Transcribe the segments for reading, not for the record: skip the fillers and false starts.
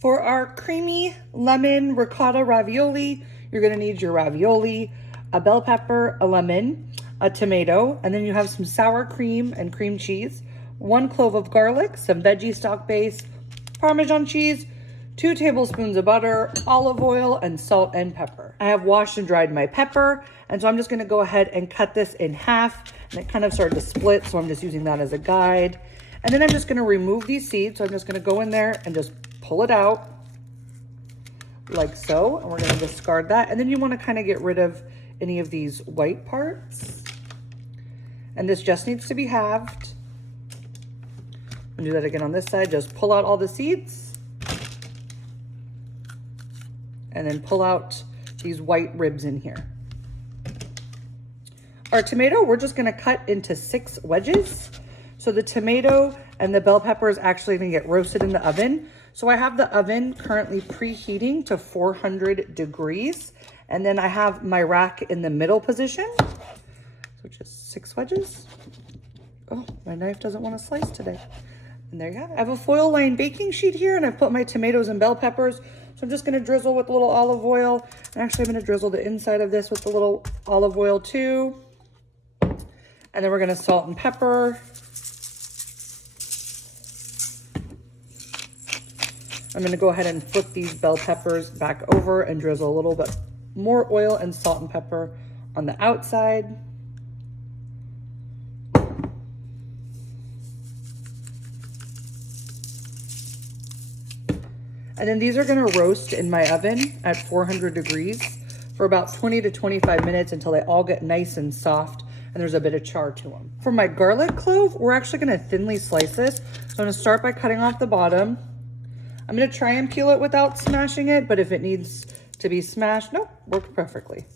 For our creamy lemon ricotta ravioli, you're gonna need your ravioli, a bell pepper, a lemon, a tomato, and then you have some sour cream and cream cheese, 1 clove of garlic, some veggie stock base, Parmesan cheese, 2 tablespoons of butter, olive oil, and salt and pepper. I have washed and dried my pepper, and so I'm just gonna go ahead and cut this in half, and it kind of started to split, so I'm just using that as a guide. And then I'm just gonna remove these seeds, so I'm just gonna go in there and just pull it out like so, and we're gonna discard that. And then you wanna kind of get rid of any of these white parts. And this just needs to be halved. And do that again on this side, just pull out all the seeds. And then pull out these white ribs in here. Our tomato, we're just gonna cut into 6 wedges. So the tomato and the bell pepper is actually gonna get roasted in the oven. So I have the oven currently preheating to 400 degrees. And then I have my rack in the middle position. So just 6 wedges. Oh, my knife doesn't want to slice today. And there you have it. I have a foil lined baking sheet here, and I've put my tomatoes and bell peppers. So I'm just gonna drizzle with a little olive oil. And actually I'm gonna drizzle the inside of this with a little olive oil too. And then we're gonna salt and pepper. I'm gonna go ahead and flip these bell peppers back over and drizzle a little bit more oil and salt and pepper on the outside. And then these are gonna roast in my oven at 400 degrees for about 20 to 25 minutes until they all get nice and soft and there's a bit of char to them. For my garlic clove, we're actually gonna thinly slice this. So I'm gonna start by cutting off the bottom. I'm gonna try and peel it without smashing it, but if it needs to be smashed, nope, worked perfectly.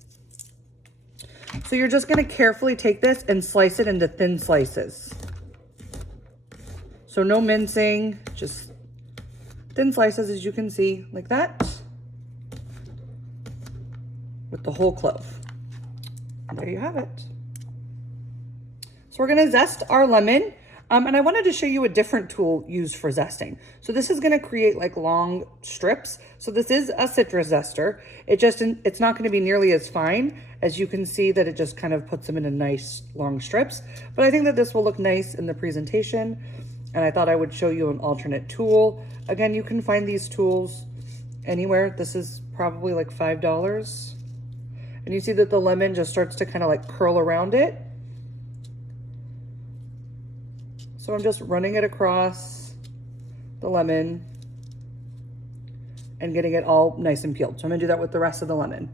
So you're just gonna carefully take this and slice it into thin slices. So no mincing, just thin slices, as you can see, like that, with the whole clove. And there you have it. So we're gonna zest our lemon. And I wanted to show you a different tool used for zesting. So this is gonna create like long strips. So this is a citrus zester. It's not gonna be nearly as fine. As you can see that it just kind of puts them in a nice long strips. But I think that this will look nice in the presentation. And I thought I would show you an alternate tool. Again, you can find these tools anywhere. This is probably like $5. And you see that the lemon just starts to kind of like curl around it. So I'm just running it across the lemon and getting it all nice and peeled. So I'm gonna do that with the rest of the lemon.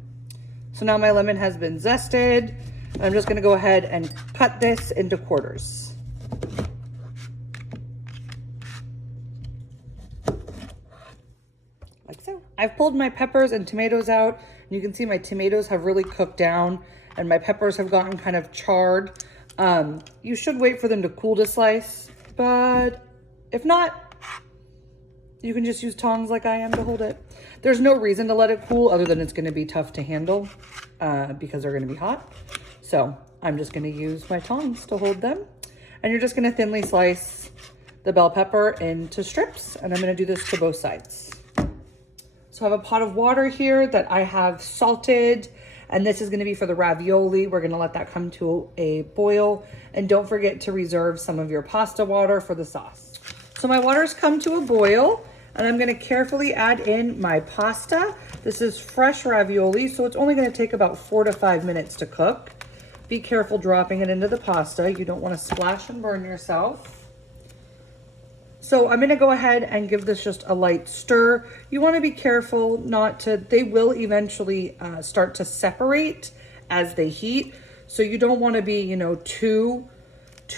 So now my lemon has been zested. I'm just gonna go ahead and cut this into quarters. Like so. I've pulled my peppers and tomatoes out. And you can see my tomatoes have really cooked down and my peppers have gotten kind of charred. You should wait for them to cool to slice, but if not, you can just use tongs like I am to hold it. There's no reason to let it cool other than it's gonna be tough to handle because they're gonna be hot. So I'm just gonna use my tongs to hold them. And you're just gonna thinly slice the bell pepper into strips, and I'm gonna do this to both sides. So I have a pot of water here that I have salted, and this is gonna be for the ravioli. We're gonna let that come to a boil. And don't forget to reserve some of your pasta water for the sauce. So my water's come to a boil, and I'm gonna carefully add in my pasta. This is fresh ravioli, so it's only gonna take about 4 to 5 minutes to cook. Be careful dropping it into the pasta. You don't wanna splash and burn yourself. So I'm gonna go ahead and give this just a light stir. You wanna be careful not to, they will eventually start to separate as they heat. So you don't wanna be, you know, too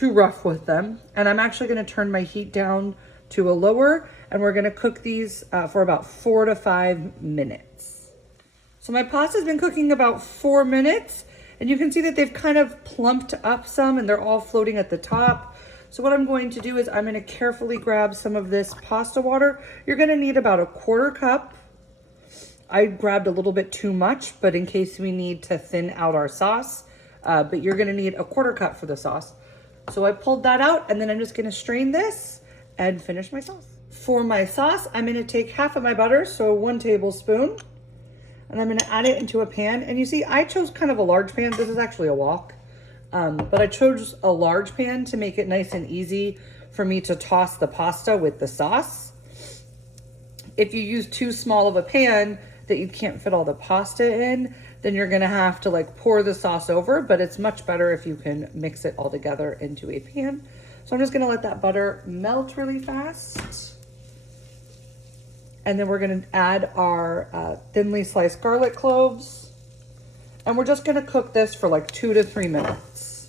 rough with them. And I'm actually gonna turn my heat down to a lower, and we're gonna cook these for about 4 to 5 minutes. So my pasta's been cooking about 4 minutes, and you can see that they've kind of plumped up some and they're all floating at the top. So what I'm going to do is I'm gonna carefully grab some of this pasta water. You're gonna need about a 1/4 cup. I grabbed a little bit too much, but in case we need to thin out our sauce, but you're gonna need a 1/4 cup for the sauce. So I pulled that out, and then I'm just gonna strain this and finish my sauce. For my sauce, I'm gonna take half of my butter, so 1 tablespoon, and I'm gonna add it into a pan. And you see, I chose kind of a large pan. This is actually a wok, but I chose a large pan to make it nice and easy for me to toss the pasta with the sauce. If you use too small of a pan that you can't fit all the pasta in, then you're gonna have to like pour the sauce over, but it's much better if you can mix it all together into a pan. So I'm just gonna let that butter melt really fast. And then we're gonna add our thinly sliced garlic cloves. And we're just gonna cook this for like 2 to 3 minutes.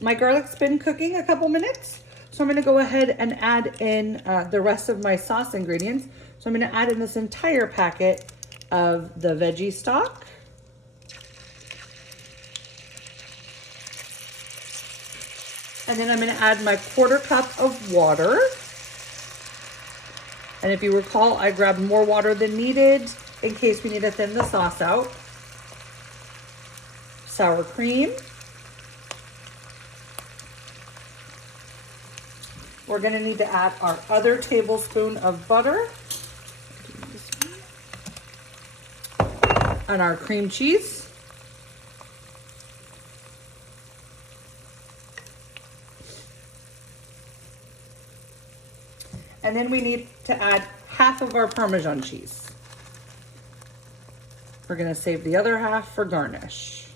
My garlic's been cooking a couple minutes, so I'm gonna go ahead and add in the rest of my sauce ingredients. So I'm gonna add in this entire packet of the veggie stock. And then I'm gonna add my 1/4 cup of water. And if you recall, I grabbed more water than needed in case we need to thin the sauce out. Sour cream. We're gonna need to add our other tablespoon of butter. And our cream cheese. And then we need to add half of our Parmesan cheese. We're gonna save the other half for garnish.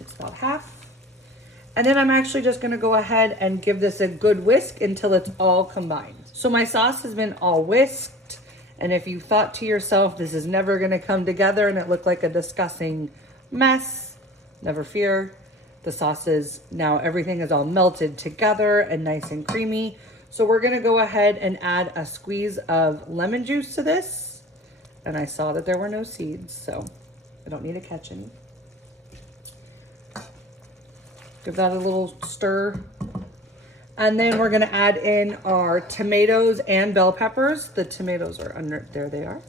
It's about half. And then I'm actually just gonna go ahead and give this a good whisk until it's all combined. So my sauce has been all whisked. And if you thought to yourself, this is never gonna come together and it looked like a disgusting mess, never fear. The sauce is now, everything is all melted together and nice and creamy. So we're gonna go ahead and add a squeeze of lemon juice to this. And I saw that there were no seeds, so I don't need to catch any. Give that a little stir. And then we're gonna add in our tomatoes and bell peppers. The tomatoes are under, there they are.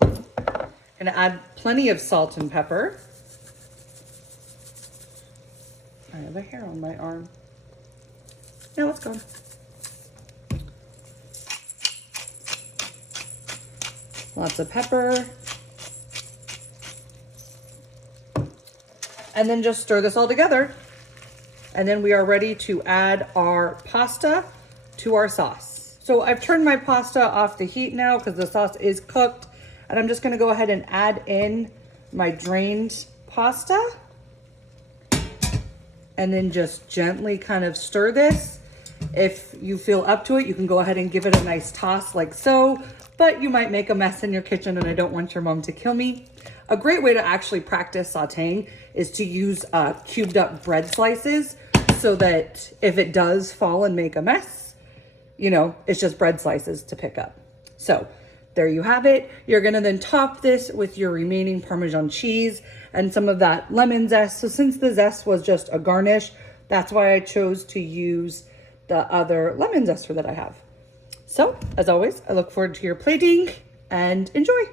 Gonna add plenty of salt and pepper. I have a hair on my arm. Now it's gone. Lots of pepper. And then just stir this all together. And then we are ready to add our pasta to our sauce. So I've turned my pasta off the heat now because the sauce is cooked. And I'm just gonna go ahead and add in my drained pasta. And then just gently kind of stir this. If you feel up to it, you can go ahead and give it a nice toss like so, but you might make a mess in your kitchen and I don't want your mom to kill me. A great way to actually practice sauteing is to use cubed up bread slices so that if it does fall and make a mess, you know, it's just bread slices to pick up. So there you have it. You're gonna then top this with your remaining Parmesan cheese and some of that lemon zest. So since the zest was just a garnish, that's why I chose to use the other lemon zester that I have. So as always, I look forward to your plating and enjoy.